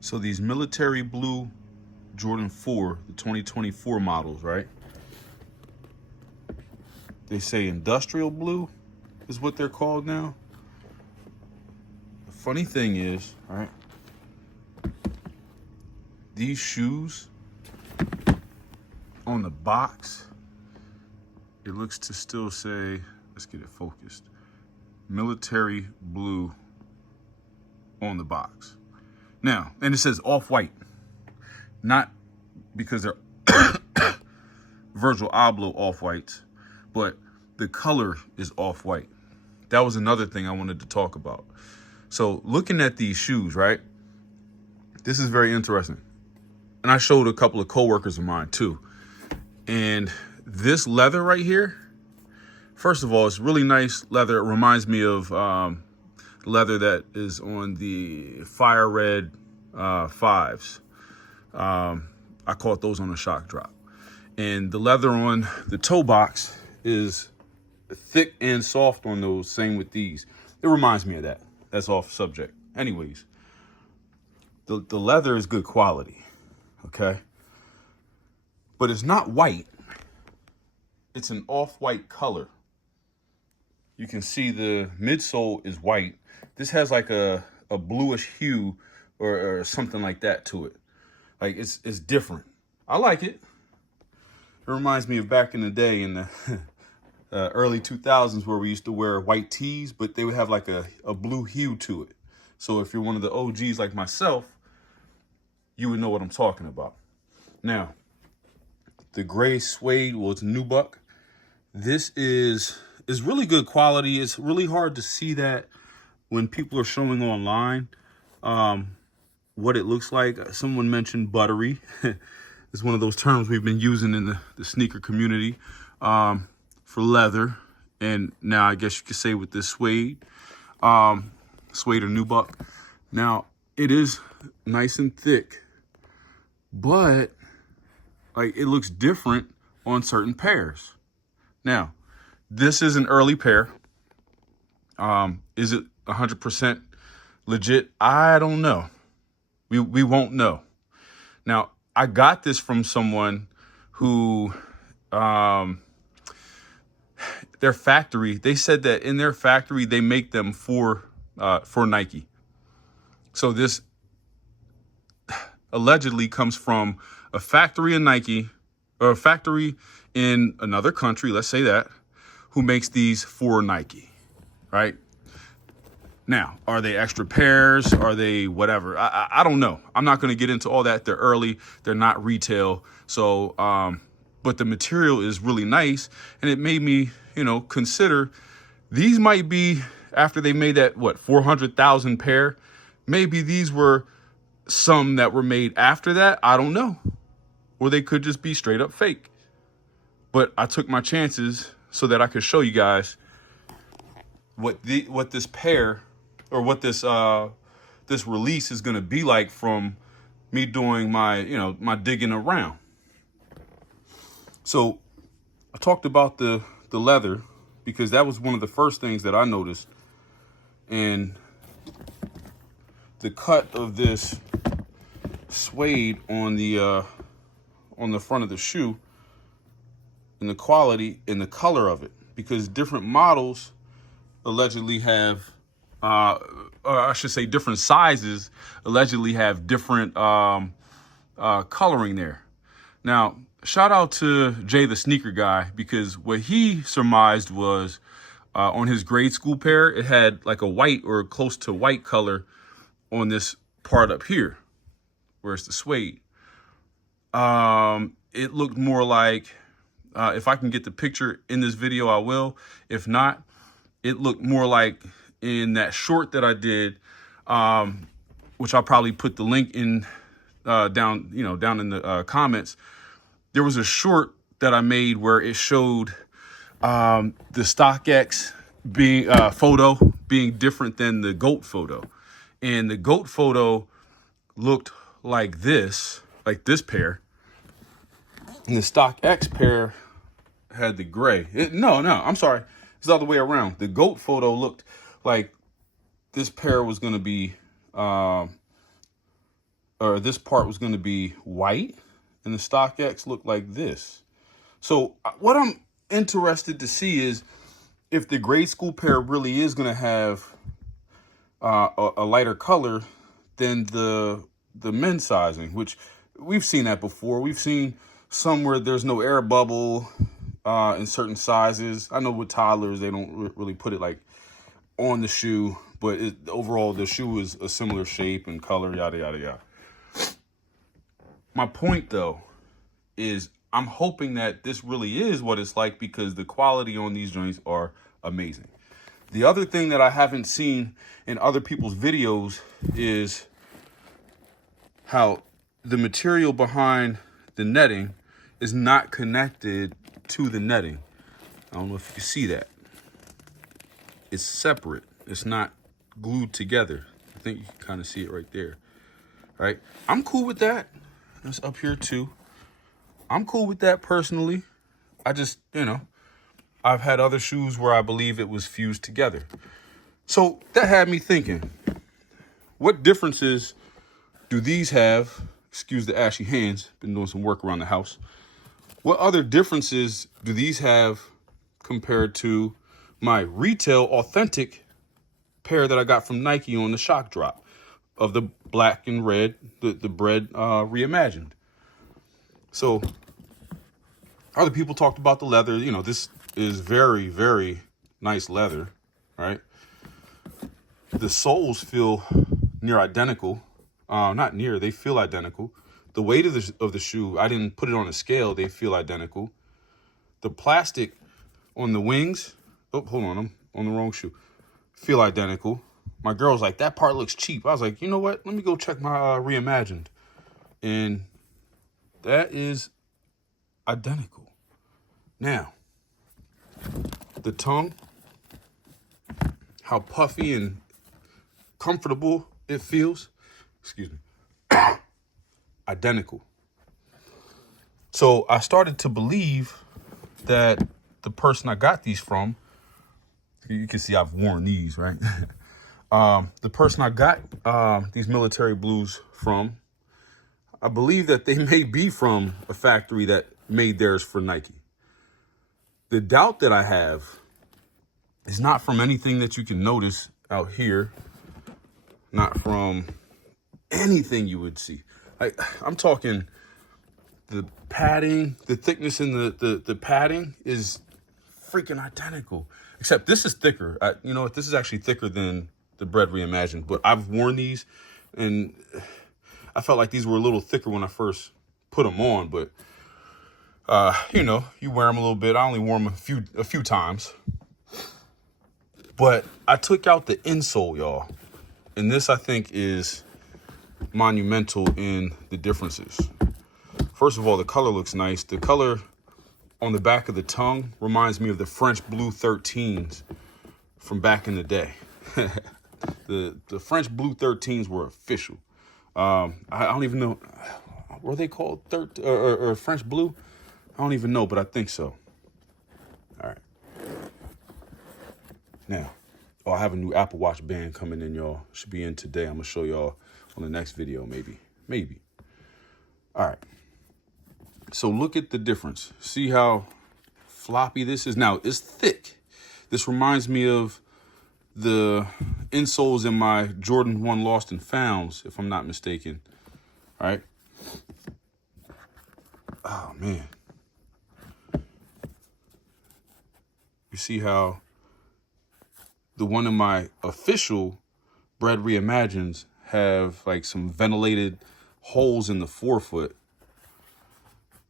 So these military blue Jordan 4, the 2024 models, right? They say industrial blue is what they're called now. The funny thing is, right? These shoes on the box, it looks to still say, let's get it focused, military blue on the box. Now, and it says off-white, not because they're Virgil Abloh off-whites, but the color is off-white. That was another thing I wanted to talk about. So looking at these shoes, right? This is very interesting. And I showed a couple of coworkers of mine too. And this leather right here, first of all, it's really nice leather. It reminds me of leather that is on the fire red 5s. I caught those on a shock drop. And the leather on the toe box is thick and soft on those. Same with these. It reminds me of that. That's off subject. Anyways, the leather is good quality, okay? But it's not white. It's an off-white color. You can see the midsole is white. This has like a bluish hue or something like that to it. Like it's different. I like it. It reminds me of back in the day in the early 2000s where we used to wear white tees, but they would have like a blue hue to it. So if you're one of the OGs like myself, you would know what I'm talking about. Now, the gray suede, well, it's nubuck. This is really good quality. It's really hard to see that when people are showing online what it looks like. Someone mentioned buttery. It's one of those terms we've been using in the sneaker community for leather. And now I guess you could say with this suede, suede or nubuck. Now, it is nice and thick, but like it looks different on certain pairs. Now, this is an early pair. Is it 100% legit? I don't know. We won't know. Now, I got this from someone who, their factory, they said that in their factory, they make them for Nike. So this allegedly comes from a factory in Nike, or a factory in another country, let's say that, who makes these for Nike, right? Now, are they extra pairs? Are they whatever? I don't know. I'm not going to get into all that. They're early. They're not retail. So, but the material is really nice. And it made me, consider these might be, after they made that, 400,000 pair, maybe these were some that were made after that. I don't know. Or they could just be straight up fake. But I took my chances so that I could show you guys what this pair, or what this release is going to be like from me doing my my digging around. So I talked about the leather because that was one of the first things that I noticed, and the cut of this suede on the front of the shoe, and the quality and the color of it, because different models allegedly have, or I should say different sizes allegedly have different coloring there. Now, shout out to Jay the sneaker guy, because what he surmised was on his grade school pair, it had like a white or close to white color on this part up here, where it's the suede. It looked more like, if I can get the picture in this video, I will. If not, it looked more like in that short that I did, which I'll probably put the link in down in the comments. There was a short that I made where it showed the StockX being photo being different than the GOAT photo, and the GOAT photo looked like this pair, and the StockX pair had the gray. I'm sorry. It's the other way around. The GOAT photo looked like this pair was going to be or this part was going to be white, and the StockX looked like this. So what I'm interested to see is if the grade school pair really is going to have a lighter color than the men's sizing, which we've seen that before. We've seen some where there's no air bubble in certain sizes. I know with toddlers, they don't really put it like on the shoe, but overall the shoe is a similar shape and color, yada, yada, yada. My point though is I'm hoping that this really is what it's like, because the quality on these joints are amazing. The other thing that I haven't seen in other people's videos is how the material behind the netting is not connected to the netting. I don't know if you can see that. It's separate. It's not glued together. I think you can kind of see it right there. Right? I'm cool with that. It's up here too. I'm cool with that personally. I just, I've had other shoes where I believe it was fused together. So that had me thinking, what differences do these have? Excuse the ashy hands, been doing some work around the house. What other differences do these have compared to my retail authentic pair that I got from Nike on the shock drop of the black and red, the Bred Reimagined? So other people talked about the leather. This is very, very nice leather, right? The soles feel near identical. Not near, they feel identical. The weight of the shoe, I didn't put it on a scale. They feel identical. The plastic on the wings, oh, hold on, I'm on the wrong shoe, feel identical. My girl's like, that part looks cheap. I was like, you know what? Let me go check my Reimagined. And that is identical. Now, the tongue, how puffy and comfortable it feels. Excuse me. Identical. So I started to believe that the person I got these from, you can see I've worn these, right? The person I got these military blues from, I believe that they may be from a factory that made theirs for Nike. The doubt that I have is not from anything that you can notice out here, not from anything you would see. I'm talking the padding, the thickness in the padding is freaking identical. Except this is thicker. You know what? This is actually thicker than the Bred Reimagined. But I've worn these, and I felt like these were a little thicker when I first put them on. But you wear them a little bit. I only wore them a few times. But I took out the insole, y'all. And this, I think, is monumental in the differences. First of all, the color looks nice. The color on the back of the tongue reminds me of the French Blue 13s from back in the day. The French Blue 13s were official. I don't even know, were they called or French Blue? I don't even know, but I think so. All right. Now, I have a new Apple Watch band coming in, y'all. Should be in today. I'm gonna show y'all on the next video, maybe. All right. So look at the difference. See how floppy this is? Now, it's thick. This reminds me of the insoles in my Jordan 1 Lost and Founds, if I'm not mistaken. All right. Oh, man. You see how the one in my official Bred Reimagined have like some ventilated holes in the forefoot.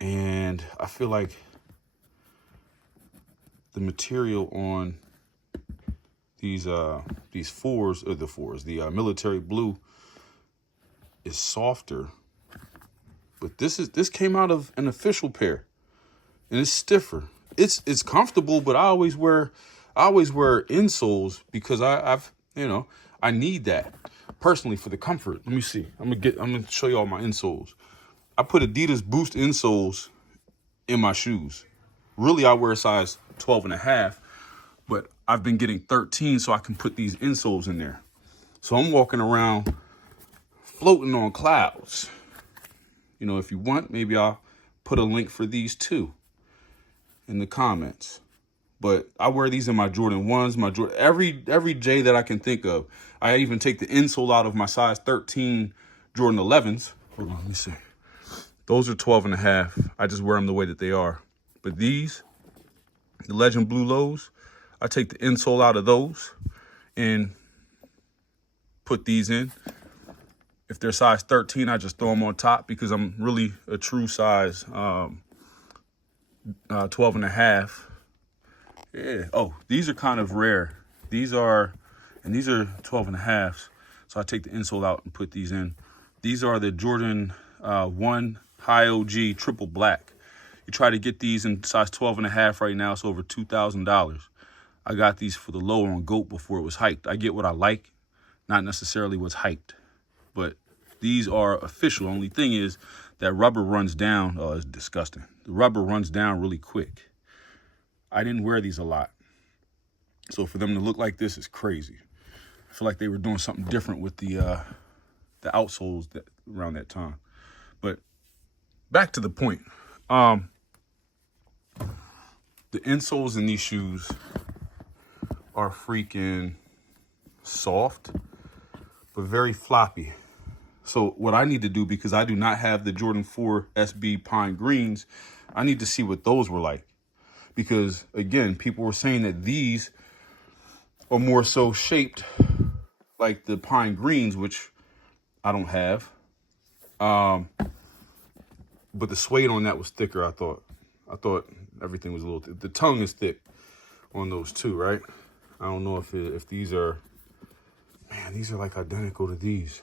And I feel like the material on these fours, or the military blue, is softer. But this came out of an official pair, and it's stiffer. It's comfortable, but I always wear insoles because I need that personally for the comfort. Let me see. I'm gonna show you all my insoles. I put Adidas Boost insoles in my shoes. Really, I wear a size 12.5, but I've been getting 13 so I can put these insoles in there. So I'm walking around floating on clouds. You know, if you want, maybe I'll put a link for these too in the comments. But I wear these in my Jordan 1s, my Jordan, every J that I can think of. I even take the insole out of my size 13 Jordan 11s. Hold on, let me see. Those are 12.5. I just wear them the way that they are. But these, the Legend Blue Lows, I take the insole out of those and put these in. If they're size 13, I just throw them on top because I'm really a true size 12.5. Yeah. Oh, these are kind of rare. These are 12.5s. So I take the insole out and put these in. These are the Jordan 1 High OG Triple Black. You try to get these in size 12.5 right now, it's over $2,000. I got these for the low on GOAT before it was hyped. I get what I like, not necessarily what's hyped. But these are official. Only thing is that rubber runs down. Oh, it's disgusting. The rubber runs down really quick. I didn't wear these a lot. So for them to look like this is crazy. I feel like they were doing something different with the outsoles around that time. But back to the point. The insoles in these shoes are freaking soft, but very floppy. So what I need to do, because I do not have the Jordan 4 SB Pine Greens, I need to see what those were like. Because, again, people were saying that these are more so shaped like the Pine Greens, which I don't have. But the suede on that was thicker, I thought. I thought everything was a little thick. The tongue is thick on those too, right? I don't know if these are... Man, these are like identical to these.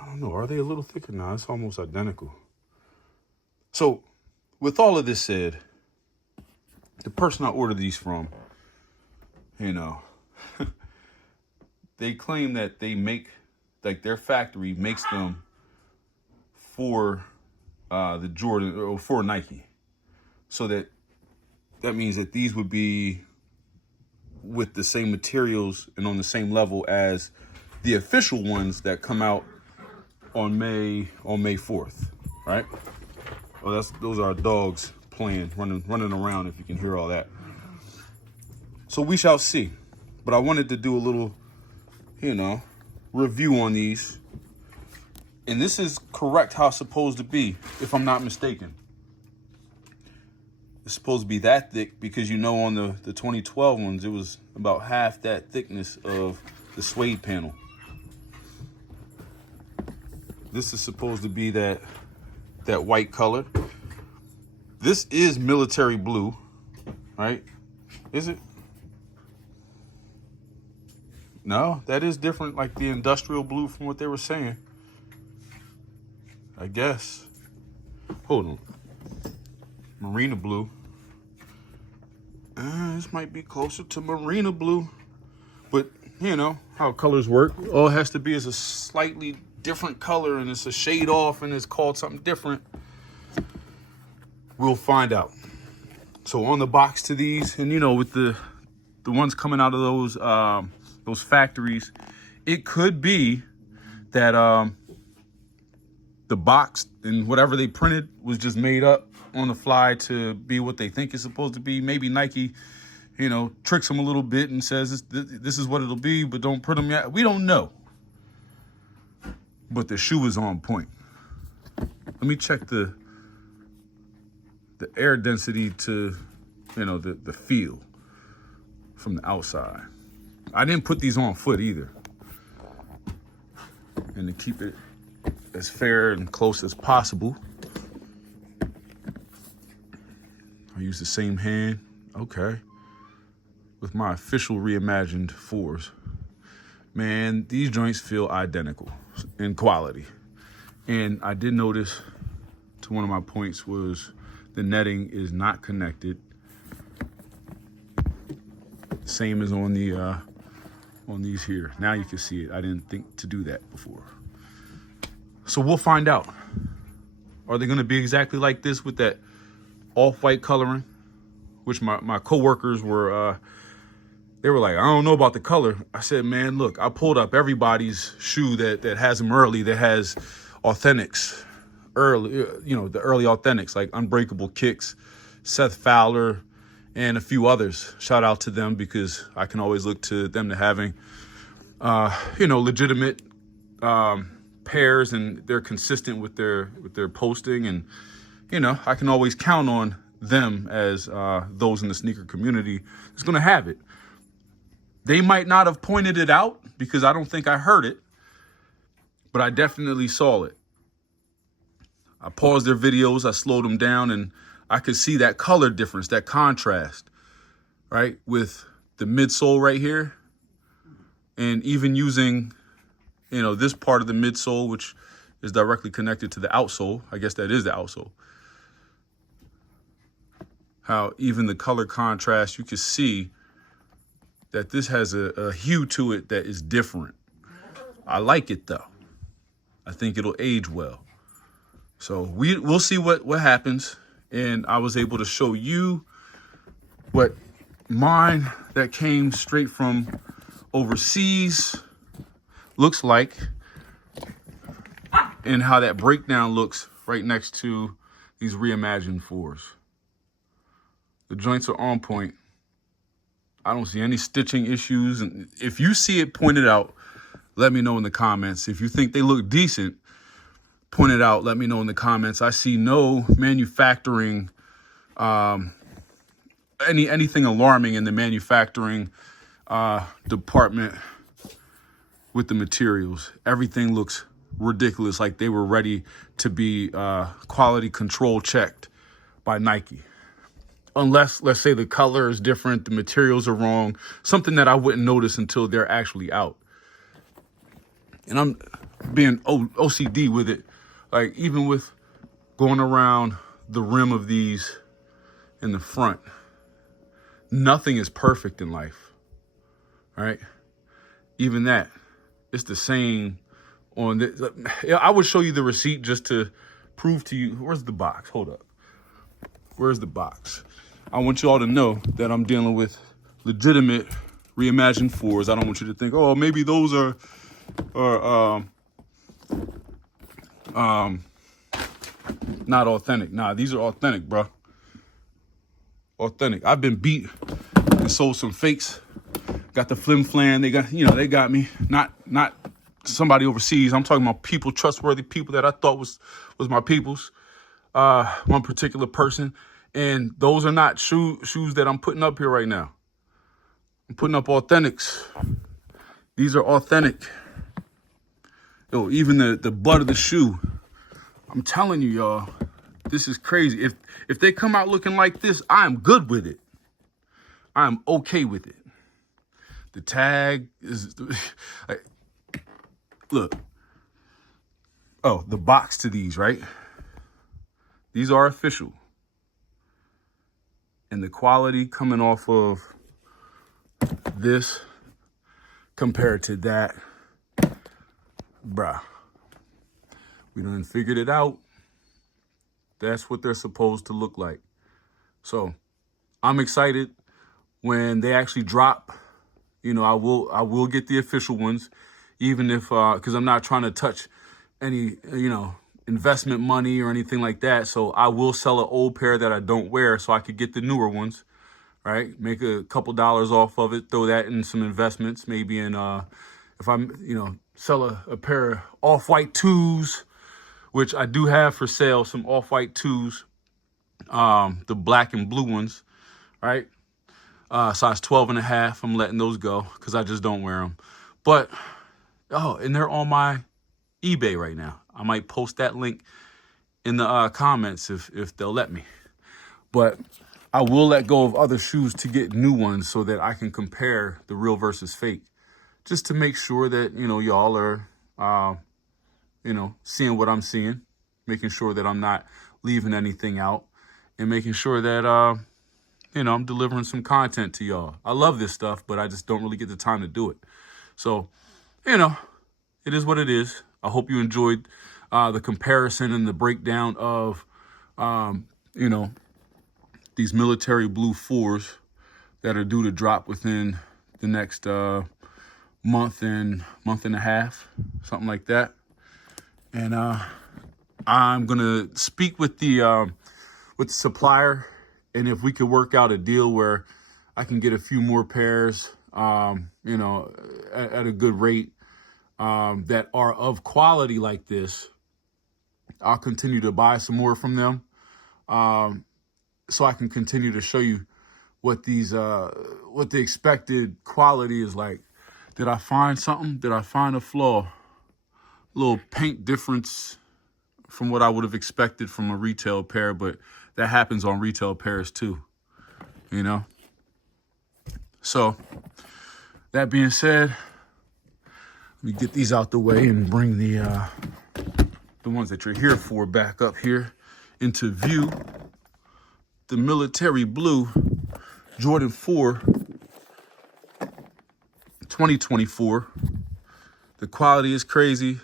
I don't know. Are they a little thicker? Nah, it's almost identical. So... with all of this said, the person I ordered these from, you know, they claim that they make, like their factory makes them for the Jordan or for Nike. So that means that these would be with the same materials and on the same level as the official ones that come out on May 4th, right? Oh, those are our dogs playing, running around, if you can hear all that. So we shall see. But I wanted to do a little, you know, review on these. And this is correct how it's supposed to be, if I'm not mistaken. It's supposed to be that thick because, you know, on the 2012 ones, it was about half that thickness of the suede panel. This is supposed to be that white color. This is military blue, right? Is it? No, that is different, like the industrial blue from what they were saying. I guess. Hold on. Marina blue. This might be closer to marina blue. But, you know, how colors work. All it has to be is a slightly different color, and it's a shade off, and it's called something different. We'll find out. So on the box to these, and you know, with the ones coming out of those factories, it could be that the box and whatever they printed was just made up on the fly to be what they think it's supposed to be. Maybe Nike, you know, tricks them a little bit and says this is what it'll be, but don't print them yet. We don't know. But the shoe is on point. Let me check the air density to, you know, the feel from the outside. I didn't put these on foot either. And to keep it as fair and close as possible, I use the same hand. Okay. With my official reimagined 4s. Man, these joints feel identical in quality. And I did notice, to one of my points, was the netting is not connected. Same as on these here. Now you can see it. I didn't think to do that before. So we'll find out. Are they going to be exactly like this with that off-white coloring? Which my co-workers were They were like, I don't know about the color. I said, man, look, I pulled up everybody's shoe that has them early, that has authentics early, the early authentics like Unbreakable Kicks, Seth Fowler, and a few others. Shout out to them, because I can always look to them to having, legitimate pairs, and they're consistent with their posting, and I can always count on them as those in the sneaker community is going to have it. They might not have pointed it out because I don't think I heard it, but I definitely saw it. I paused their videos, I slowed them down, and I could see that color difference, that contrast, right? With the midsole right here, and even using, this part of the midsole, which is directly connected to the outsole. I guess that is the outsole. How even the color contrast, you can see that this has a hue to it that is different. I like it though. I think it'll age well. So we'll see what happens. And I was able to show you what mine that came straight from overseas looks like, and how that breakdown looks right next to these Reimagined 4s. The joints are on point. I don't see any stitching issues. And if you see it pointed out, let me know in the comments. If you think they look decent, point it out. Let me know in the comments. I see no manufacturing, anything alarming in the manufacturing department with the materials. Everything looks ridiculous, like they were ready to be quality control checked by Nike. Unless, let's say, the color is different, the materials are wrong, something that I wouldn't notice until they're actually out. And I'm being OCD with it. Like, even with going around the rim of these in the front, nothing is perfect in life, right? Even that, it's the same on this. I would show you the receipt just to prove to you. Where's the box? Hold up. Where's the box? I want you all to know that I'm dealing with legitimate Reimagined 4s. I don't want you to think, oh, maybe those are not authentic. Nah, these are authentic, bro. Authentic. I've been beat and sold some fakes. Got the flim flam. They got me. Not somebody overseas. I'm talking about people, trustworthy people that I thought was my peoples. One particular person. And those are not shoes that I'm putting up here right now. I'm putting up authentics. These are authentic. Yo, even the butt of the shoe. I'm telling you, y'all, this is crazy. If they come out looking like this, I'm good with it. I'm okay with it. The tag is, look. Oh, the box to these, right? These are official. And the quality coming off of this compared to that, bruh, we done figured it out. That's what they're supposed to look like. So I'm excited when they actually drop. I will get the official ones, even if, because I'm not trying to touch any, investment money or anything like that. So I will sell an old pair that I don't wear so I could get the newer ones, right? Make a couple dollars off of it, throw that in some investments, maybe in, if I'm, sell a pair of off-white 2s, which I do have for sale, some off-white 2s, the black and blue ones, right? Size 12.5, I'm letting those go because I just don't wear them. But, and they're on my eBay right now. I might post that link in the comments if they'll let me. But I will let go of other shoes to get new ones so that I can compare the real versus fake. Just to make sure that, y'all are, seeing what I'm seeing. Making sure that I'm not leaving anything out. And making sure that, I'm delivering some content to y'all. I love this stuff, but I just don't really get the time to do it. So, it is what it is. I hope you enjoyed the comparison and the breakdown of, these military blue 4s that are due to drop within the next month and a half, something like that. And I'm gonna speak with the supplier, and if we could work out a deal where I can get a few more pairs, you know, at a good rate, that are of quality like this, I'll continue to buy some more from them, so I can continue to show you what what the expected quality is like. Did I find something? Did I find a flaw? A little paint difference from what I would have expected from a retail pair, but that happens on retail pairs too, you know? So that being said, let me get these out the way and bring the ones that you're here for back up here into view. The military blue Jordan 4 2024. The quality is crazy.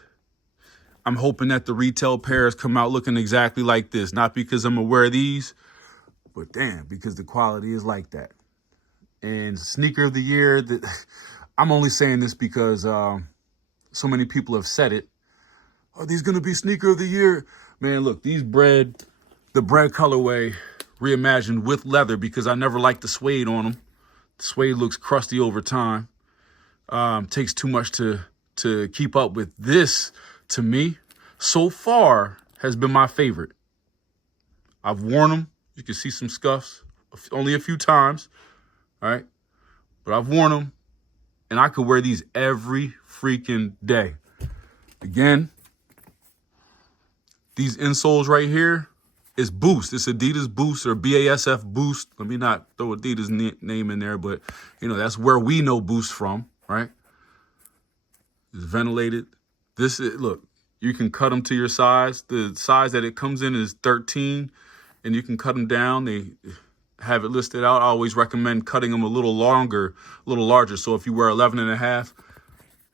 I'm hoping that the retail pairs come out looking exactly like this. Not because I'm gonna wear these, but damn, because the quality is like that. And sneaker of the year, I'm only saying this because so many people have said it. Are these gonna be sneaker of the year? Man, look, the Bred colorway reimagined with leather, because I never liked the suede on them. The suede looks crusty over time. Takes too much to keep up with. This, to me, so far has been my favorite. I've worn them. You can see some scuffs, only a few times, all right? But I've worn them, and I could wear these every freaking day. Again, these insoles right here is Boost. It's Adidas Boost, or BASF Boost. Let me not throw Adidas name in there, but, you know, that's where we know Boost from, right? It's ventilated. This is, look, you can cut them to your size. The size that it comes in is 13, and you can cut them down. They have it listed out. I always recommend cutting them a little longer, a little larger. So if you wear 11 and a half,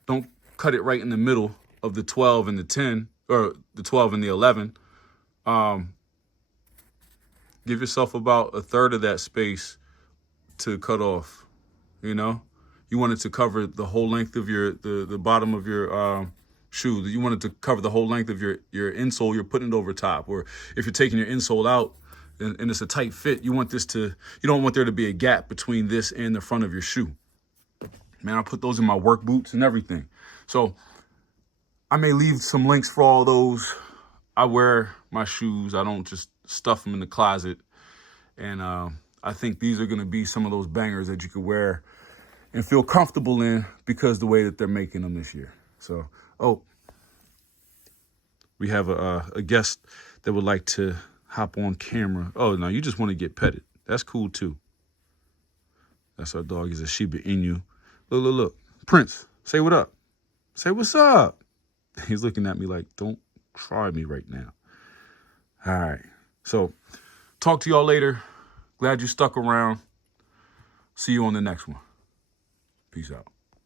don't cut it right in the middle of the 12 and the 10, or the 12 and the 11. Give yourself about a third of that space to cut off, you know? You want it to cover the whole length of the bottom of your shoe. You want it to cover the whole length of your insole. You're putting it over top. Or if you're taking your insole out and it's a tight fit, you don't want there to be a gap between this and the front of your shoe. Man, I put those in my work boots and everything. So I may leave some links for all those. I wear my shoes. I don't just stuff them in the closet. And I think these are going to be some of those bangers that you could wear and feel comfortable in, because the way that they're making them this year. So, we have a guest that would like to hop on camera. Oh, no, you just want to get petted. That's cool too. That's our dog. He's a Shiba Inu. Look. Prince, say what up. Say what's up. He's looking at me like, don't try me right now. All right. So, talk to y'all later. Glad you stuck around. See you on the next one. Peace out.